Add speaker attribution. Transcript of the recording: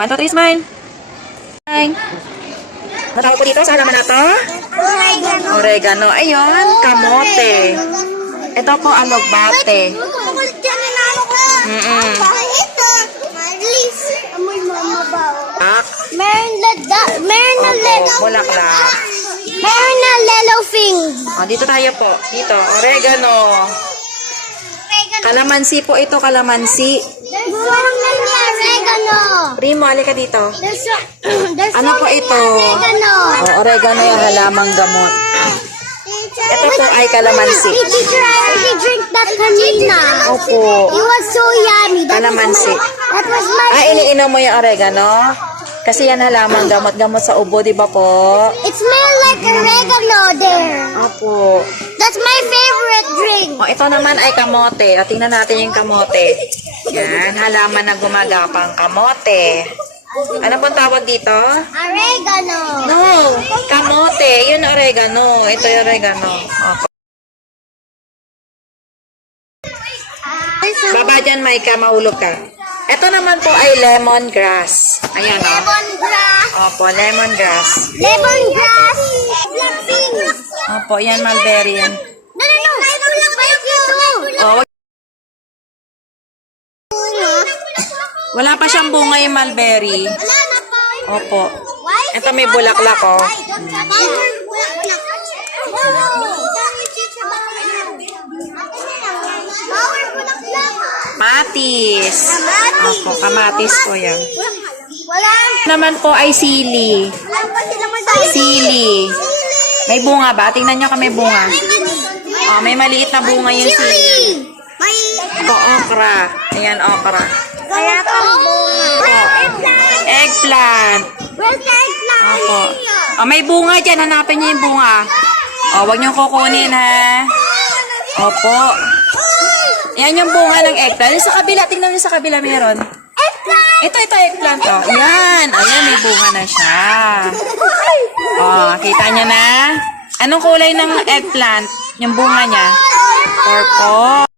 Speaker 1: One, two, three, smile. Smile. Matawag po dito sa halaman na to? Oregano. Ayun, kamote. Ito po, alogbate. Mm-mm. Ak.
Speaker 2: Meron na, da- meron na,
Speaker 1: Opo,
Speaker 2: le-
Speaker 1: bulaklak.
Speaker 2: meron na lelo thing.
Speaker 1: O, dito tayo po. Dito, oregano. Kalamansi po ito, kalamansi.
Speaker 2: Many oregano.
Speaker 1: Primo, alika dito.
Speaker 2: There's so, there's
Speaker 1: Ano
Speaker 2: so
Speaker 1: po
Speaker 2: many
Speaker 1: ito?
Speaker 2: oregano.
Speaker 1: O, oregano yung halamang gamot. Ito po ay kalamansi.
Speaker 2: Hey, teacher, I already drink that kanina.
Speaker 1: Opo.
Speaker 2: It was so yummy. That
Speaker 1: Kalamansi.
Speaker 2: Was my, that was my
Speaker 1: Ah, iniinom mo yung oregano? Kasi yan halamang gamot-gamot sa ubo, di ba po?
Speaker 2: It smells like oregano there.
Speaker 1: Opo.
Speaker 2: That's my favorite drink.
Speaker 1: O, ito naman ay kamote. O, tingnan natin yung kamote. Yan, halaman na gumagapang kamote. Ano pong tawag dito?
Speaker 2: Oregano.
Speaker 1: No, kamote. Yun oregano. Ito yung oregano. Opo. Baba dyan, Maika. Mahulog ka. Ito naman po ay lemongrass. Ayan o.
Speaker 2: Lemongrass.
Speaker 1: Opo, lemongrass.
Speaker 2: Lemongrass. Blackpink.
Speaker 1: Opo, yan mulberry yan. Wala pa siyang bunga yung mulberry.
Speaker 2: Wala na pa.
Speaker 1: Opo. Ito
Speaker 2: it
Speaker 1: may bulaklak, oh.
Speaker 2: Kamatis.
Speaker 1: Opo, kamatis po yan.
Speaker 2: Wala.
Speaker 1: Naman po ay sili. Sili. May bunga ba? Tingnan nyo may bunga. Oh, may maliit na bunga yung sili.
Speaker 2: May
Speaker 1: Ito, okra. Ayan, okra.
Speaker 2: wala
Speaker 1: Opo. Oh, may bunga dyan. Hanapin nyo yung bunga. Oh, wag nyo kukunin, ha? Opo. Yan yung bunga ng eggplant. Yung sa kabila, tingnan nyo sa kabila meron.
Speaker 2: Eggplant!
Speaker 1: Ito, ito, eggplant, oh. Yan. Ayan, may bunga na siya. Oh, kita nyo na? Anong kulay ng eggplant? Yung bunga niya? Purple.